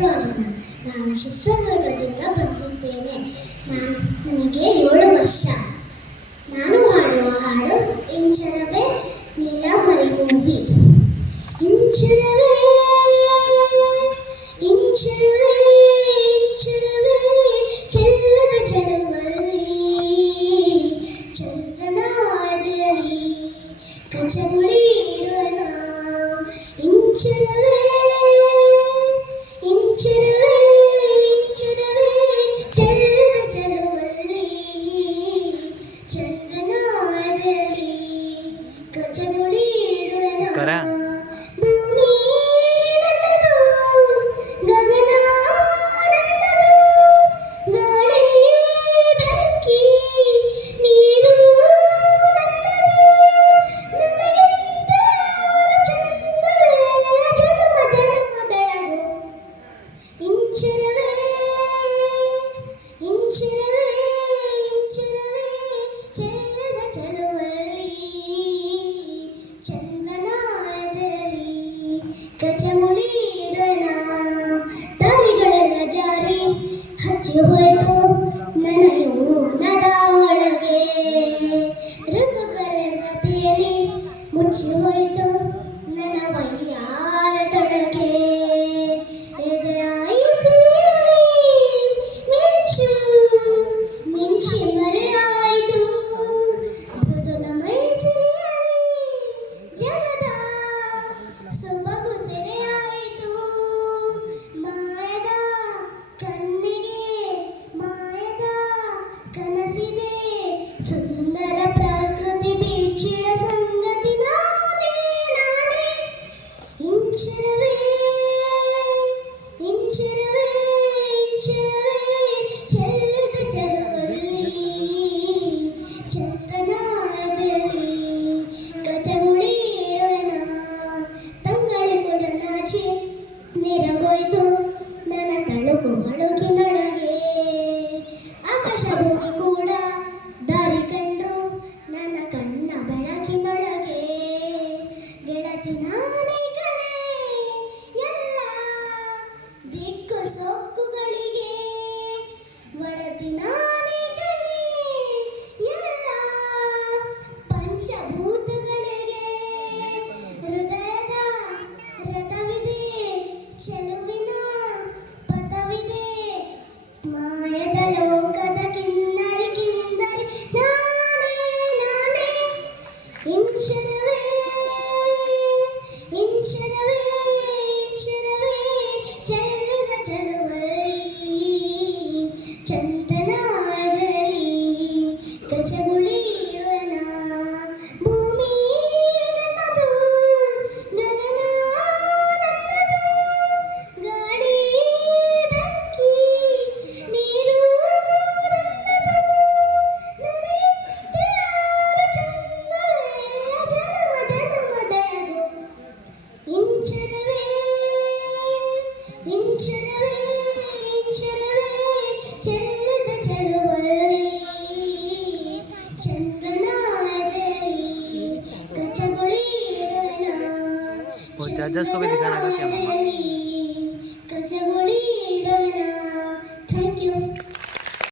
ಹೆಸರು ಅರುಣ. ನಾನು ಚಿತ್ರದುರ್ಗದಿಂದ ಬಂದಿದ್ದೇನೆ. ನನಗೆ 7 ವರ್ಷ. ನಾನು ಹಾಡುವ ಹಾಡು ಇಂಚರವೇ ನೀಲಮರಿ ಮೂವಿ. ಇಂಚರವೇ ಇಂಚರವೇ ಇಂಚರವೇ ಚೆಲ್ಲದ ಜಲವಲ್ಲಿ ಚಂದ್ರನಾದಿಯಲ್ಲಿ ಕಚಗುಳಿ ಇಡೋಣ. ಇಂಚರವೇ ಇಂಚರವೇ ಇಂಚರವೇ ಚೆಲ್ಲದ ಜಲವಲ್ಲಿ ಚಂದ್ರನಾದಿಯಲ್ಲಿ ಕಚಗುಳಿ ಇಡೋಣ. ಕಚಗುಳಿಡನ ತಾಳಿಗಳೆಲ್ಲ ಜಾರಿ ಹಚ್ಚಿ ಹೋಯಿತು ನನ್ನ ಯೌವನದ ಒಳಗೆ. ಋತುಗಳೆಲ್ಲ ತೇಲಿ ಮುಚ್ಚಿ ಹೋಯಿತು ನನ್ನ ವಯ್ಯಾರದೊಳಗೆ. ಎದೆಯಾಯಿ ಸಿರಿಯಲಿ ಮಿಂಚು ಮಿಂಚಿ ಮರೆಯಾಯಿತು ಮೃದುಲ ಮೈ ಸಿರಿಯಲಿ ಜಗದ ಸೊಬಗು ಸೆರೆಯಾಯಿತು. ಮಾಯದ ಕಣ್ಣಿಗೆ ಮಾಯದ ಕನಸಿದೆ ಸುಂದರ ಪ್ರಕೃತಿ ಬೀಚಿನ ಸಂಗತಿ ನಾನೇ ನಾನೇ. ಇಂಚರವೇ ಇಂಚರವೇ ಇಂಚರವೇ ಚೆಲ್ಲದ ಜಲವಲ್ಲಿ ಚಂದ್ರನಾದಿಯಲ್ಲಿ ಕಚಗುಳಿ ಇಡೋಣ. ತಂಗಾಳಿ ಕೂಡ ನಾಚಿ ನೀರಗೋಯ್ತು ನನ್ನ ತಳುಕು ಬಳುಕಿನೊಳಗೆ. ಆಕಾಶ ಭೂಮಿ ಕೂಡ ದಾರಿ ಕಂಡ್ರು ನನ್ನ ಕಣ್ಣ ಬೆಳಕಿನೊಳಗೆ. ಗೆಳತಿ ನಾನೇ ಕಣೆ ಎಲ್ಲ ದಿಕ್ಕು ಸೊಕ್ಕುಗಳಿಗೆ. ಒಡತಿ ನಾನೇ ಕಣೆ ಎಲ್ಲ ಪಂಚಭೂತಗಳಿಗೆ. ಹೃದಯದ ರಥವಿದೆ ಚೆಲುವಿನ ಪಥವಿದೆ. ಮಾಯದ ಲೋಕದ ಕಿನ್ನರಿ ಕಿಂದರಿ ನಾನೇ ನಾನೇ. ಇಂಚರವೇ ಇಂಚರವೇ ಇಂಚರವೇ ಚೆಲ್ಲದ ಚೆಲುವಲ್ಲಿ ಚಂದ್ರನಾದಲ್ಲಿ ಕಚಗುಳಿ ಇಡೋಣ. ಭೂಮಿ ನನ್ನದು ಗಗನ ನನ್ನದು ಗಾಳಿ ಬೆಂಕಿ ನೀರು ನನ್ನದು. ನನಗಿಂತೆ ಯಾರು ಚಂದವೇ ಜನ್ಮ ಜನ್ಮದೊಳಗು. ಇಂಚರವೇ ಇಂಚರವೇ ಇಂಚರವೇ ಚೆಲ್ಲದ ಚೆಲುವಲ್ಲಿ ಚಂದ್ರನಾದಲ್ಲಿ ಕಚಗುಳಿ ಇಡೋಣ. वो जजेस को भी दिखाना था क्या मामा?